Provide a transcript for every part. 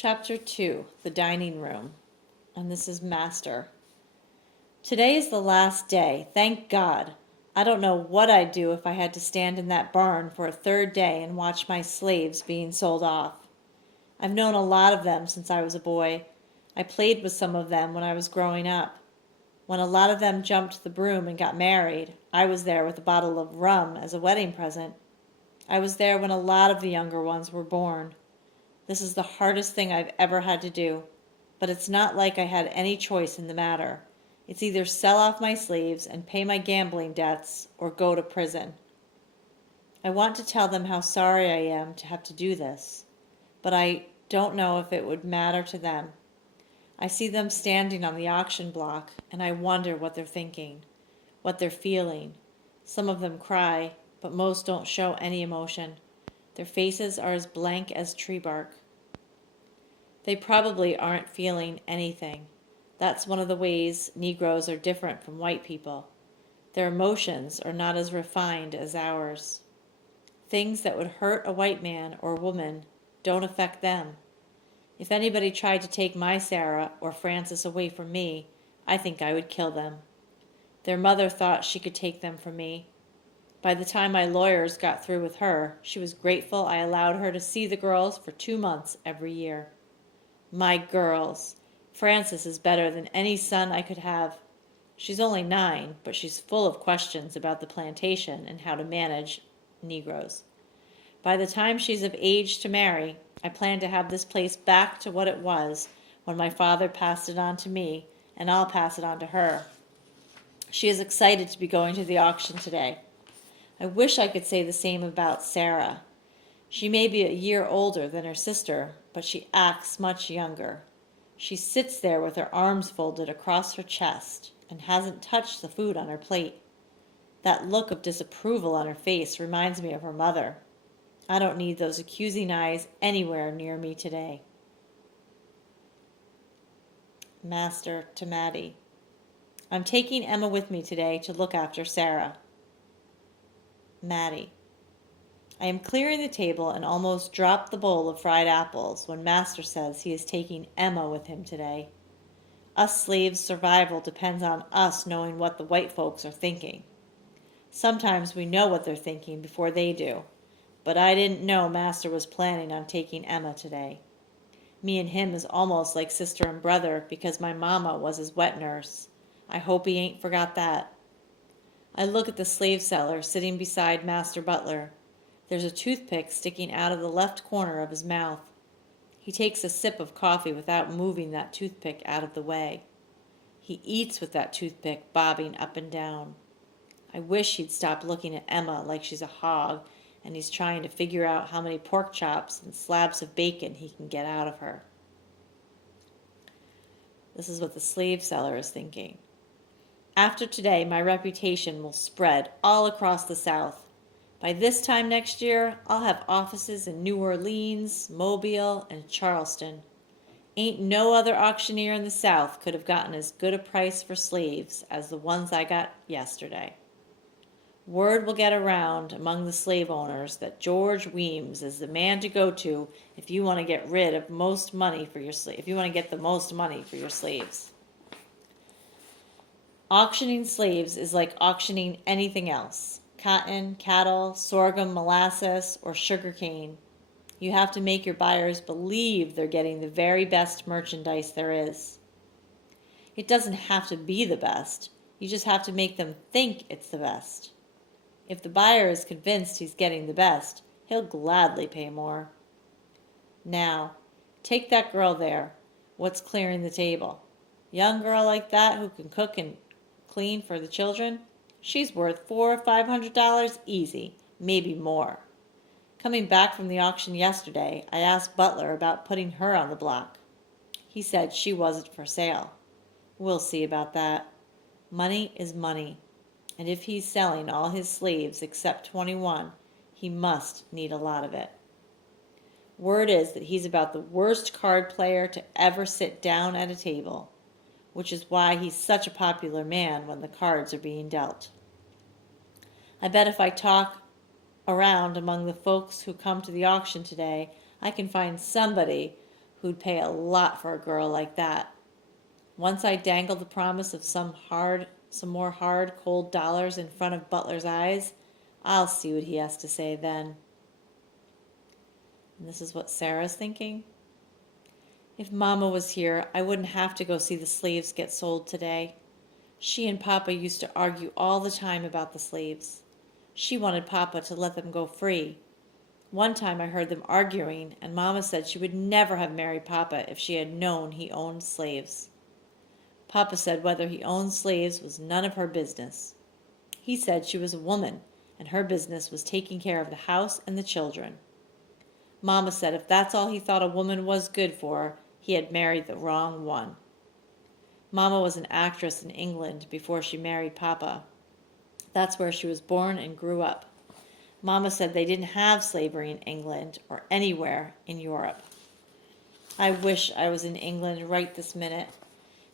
Chapter 2, The Dining Room. And this is Master. Today is the last day, thank God. I don't know what I'd do if I had to stand in that barn for a third day and watch my slaves being sold off. I've known a lot of them since I was a boy. I played with some of them when I was growing up. When a lot of them jumped the broom and got married, I was there with a bottle of rum as a wedding present. I was there when a lot of the younger ones were born. This is the hardest thing I've ever had to do, but it's not like I had any choice in the matter. It's either sell off my slaves and pay my gambling debts or go to prison. I want to tell them how sorry I am to have to do this, but I don't know if it would matter to them. I see them standing on the auction block, and I wonder what they're thinking, what they're feeling. Some of them cry, but most don't show any emotion. Their faces are as blank as tree bark. They probably aren't feeling anything. That's one of the ways Negroes are different from white people. Their emotions are not as refined as ours. Things that would hurt a white man or woman don't affect them. If anybody tried to take my Sarah or Frances away from me, I think I would kill them. Their mother thought she could take them from me. By the time my lawyers got through with her, she was grateful I allowed her to see the girls for 2 months every year. My girls! Frances is better than any son I could have. She's only 9, but she's full of questions about the plantation and how to manage Negroes. By the time she's of age to marry, I plan to have this place back to what it was when my father passed it on to me, and I'll pass it on to her. She is excited to be going to the auction today. I wish I could say the same about Sarah. She may be a year older than her sister, but she acts much younger. She sits there with her arms folded across her chest and hasn't touched the food on her plate. That look of disapproval on her face reminds me of her mother. I don't need those accusing eyes anywhere near me today. Master to Maddie. I'm taking Emma with me today to look after Sarah. Maddie. I am clearing the table and almost dropped the bowl of fried apples when Master says he is taking Emma with him today. Us slaves' survival depends on us knowing what the white folks are thinking. Sometimes we know what they're thinking before they do, but I didn't know Master was planning on taking Emma today. Me and him is almost like sister and brother because my mama was his wet nurse. I hope he ain't forgot that. I look at the slave seller sitting beside Master Butler. There's a toothpick sticking out of the left corner of his mouth. He takes a sip of coffee without moving that toothpick out of the way. He eats with that toothpick bobbing up and down. I wish he'd stop looking at Emma like she's a hog and he's trying to figure out how many pork chops and slabs of bacon he can get out of her. This is what the slave seller is thinking. After today, my reputation will spread all across the South. By this time next year, I'll have offices in New Orleans, Mobile, and Charleston. Ain't no other auctioneer in the South could have gotten as good a price for slaves as the ones I got yesterday. Word will get around among the slave owners that George Weems is the man to go to if you want to get rid of most money for your if you want to get the most money for your slaves. Auctioning slaves is like auctioning anything else. Cotton, cattle, sorghum, molasses, or sugar cane. You have to make your buyers believe they're getting the very best merchandise there is. It doesn't have to be the best. You just have to make them think it's the best. If the buyer is convinced he's getting the best, he'll gladly pay more. Now, take that girl there. What's clearing the table? Young girl like that who can cook and clean for the children? She's worth $400 or $500 easy, maybe more. Coming back from the auction yesterday, I asked Butler about putting her on the block. He said she wasn't for sale. We'll see about that. Money is money, and if he's selling all his slaves except 21, he must need a lot of it. Word is that he's about the worst card player to ever sit down at a table, which is why he's such a popular man when the cards are being dealt. I bet if I talk around among the folks who come to the auction today, I can find somebody who'd pay a lot for a girl like that. Once I dangle the promise of some more hard, cold dollars in front of Butler's eyes, I'll see what he has to say then. And this is what Sarah's thinking. If Mama was here, I wouldn't have to go see the slaves get sold today. She and Papa used to argue all the time about the slaves. She wanted Papa to let them go free. One time I heard them arguing, and Mama said she would never have married Papa if she had known he owned slaves. Papa said whether he owned slaves was none of her business. He said she was a woman, and her business was taking care of the house and the children. Mama said if that's all he thought a woman was good for, he had married the wrong one. Mama was an actress in England before she married Papa. That's where she was born and grew up. Mama said they didn't have slavery in England or anywhere in Europe. I wish I was in England right this minute.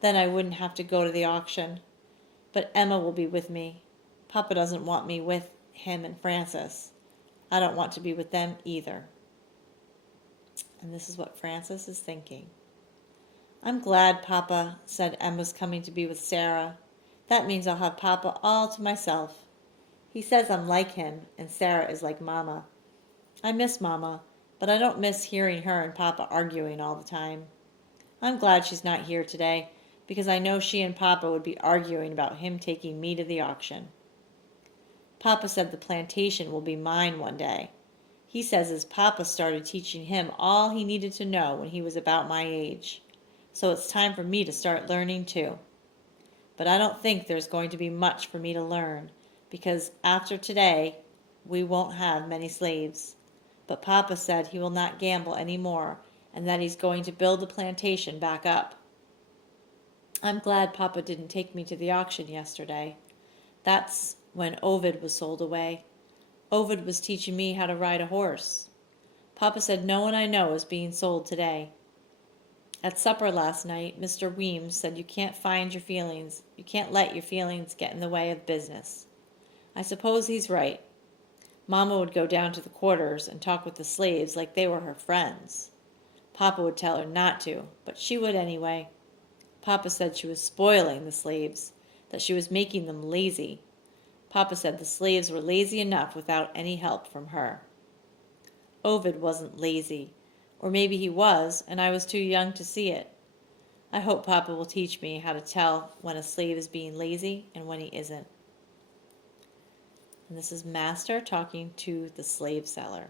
Then I wouldn't have to go to the auction. But Emma will be with me. Papa doesn't want me with him and Frances. I don't want to be with them either. And this is what Frances is thinking. I'm glad Papa said Emma's coming to be with Sarah. That means I'll have Papa all to myself. He says I'm like him, and Sarah is like Mama. I miss Mama, but I don't miss hearing her and Papa arguing all the time. I'm glad she's not here today, because I know she and Papa would be arguing about him taking me to the auction. Papa said the plantation will be mine one day. He says his Papa started teaching him all he needed to know when he was about my age. So it's time for me to start learning too. But I don't think there's going to be much for me to learn, because after today, we won't have many slaves. But Papa said he will not gamble any more, and that he's going to build the plantation back up. I'm glad Papa didn't take me to the auction yesterday. That's when Ovid was sold away. Ovid was teaching me how to ride a horse. Papa said no one I know is being sold today. At supper last night, Mr. Weems said you can't find your feelings. You can't let your feelings get in the way of business. I suppose he's right. Mama would go down to the quarters and talk with the slaves like they were her friends. Papa would tell her not to, but she would anyway. Papa said she was spoiling the slaves, that she was making them lazy. Papa said the slaves were lazy enough without any help from her. Ovid wasn't lazy. Or maybe he was, and I was too young to see it. I hope Papa will teach me how to tell when a slave is being lazy and when he isn't. And this is Master talking to the slave seller.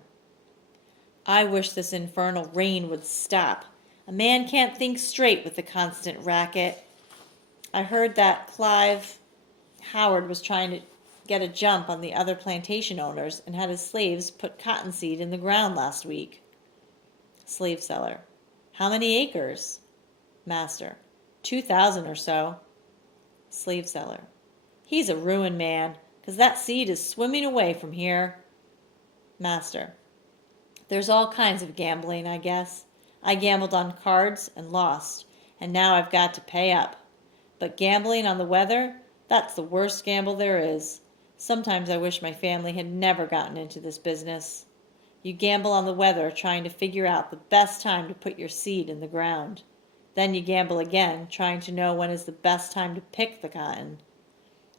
I wish this infernal rain would stop. A man can't think straight with the constant racket. I heard that Clive Howard was trying to get a jump on the other plantation owners and had his slaves put cottonseed in the ground last week. Slave seller. How many acres? Master. 2,000 or so. Slave seller. He's a ruined man, 'cause that seed is swimming away from here. Master. There's all kinds of gambling, I guess. I gambled on cards and lost, and now I've got to pay up. But gambling on the weather, that's the worst gamble there is. Sometimes I wish my family had never gotten into this business. You gamble on the weather trying to figure out the best time to put your seed in the ground. Then you gamble again, trying to know when is the best time to pick the cotton.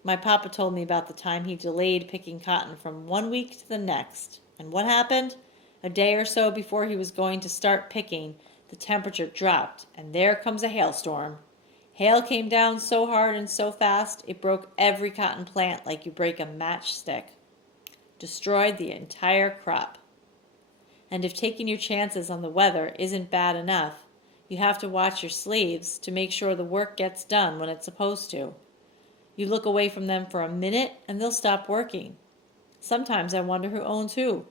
My papa told me about the time he delayed picking cotton from one week to the next. And what happened? A day or so before he was going to start picking, the temperature dropped, and there comes a hailstorm. Hail came down so hard and so fast, it broke every cotton plant like you break a matchstick. Destroyed the entire crop. And if taking your chances on the weather isn't bad enough, you have to watch your slaves to make sure the work gets done when it's supposed to. You look away from them for a minute and they'll stop working. Sometimes I wonder who owns who.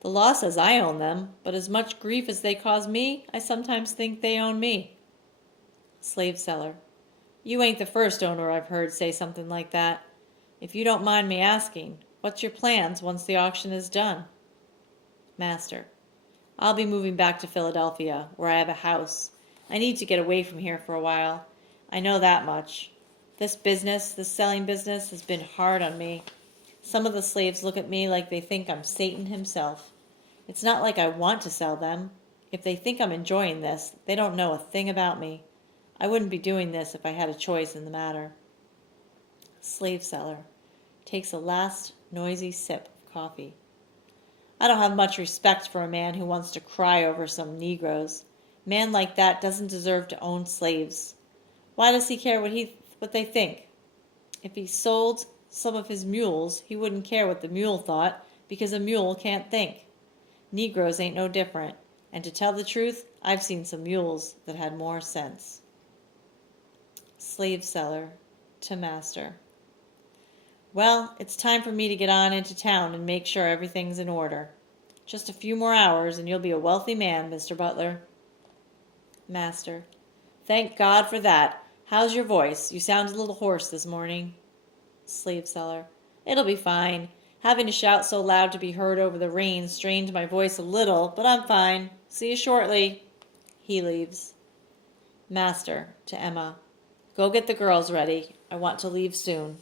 The law says I own them, but as much grief as they cause me, I sometimes think they own me. Slave seller. You ain't the first owner I've heard say something like that. If you don't mind me asking, what's your plans once the auction is done? Master. I'll be moving back to Philadelphia, where I have a house. I need to get away from here for a while. I know that much. This selling business, has been hard on me. Some of the slaves look at me like they think I'm Satan himself. It's not like I want to sell them. If they think I'm enjoying this, they don't know a thing about me. I wouldn't be doing this if I had a choice in the matter. Slave seller takes a last noisy sip of coffee. I don't have much respect for a man who wants to cry over some Negroes. A man like that doesn't deserve to own slaves. Why does he care what they think? If he sold some of his mules, he wouldn't care what the mule thought, because a mule can't think. Negroes ain't no different, and to tell the truth, I've seen some mules that had more sense. Slave seller to master. Well, it's time for me to get on into town and make sure everything's in order. Just a few more hours and you'll be a wealthy man, Mr. Butler. Master. Thank God for that. How's your voice? You sound a little hoarse this morning. Slave seller. It'll be fine. Having to shout so loud to be heard over the rain strained my voice a little, but I'm fine. See you shortly. He leaves. Master to Emma. Go get the girls ready. I want to leave soon.